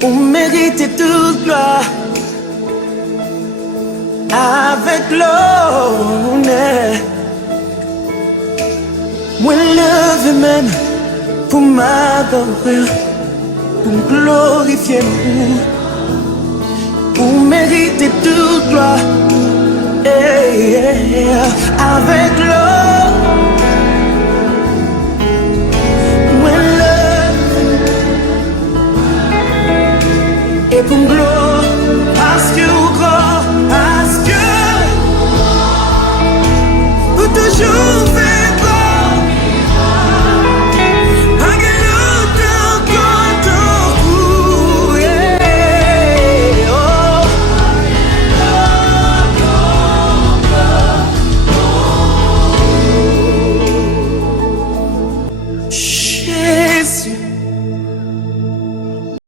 Vous méritez toute gloire. Avec l'honneur, moi lever même pour m'adorer, pour me glorifier vous. Vous méritez toute gloire. Avec l'honneur, moi lever et pour me glorifier.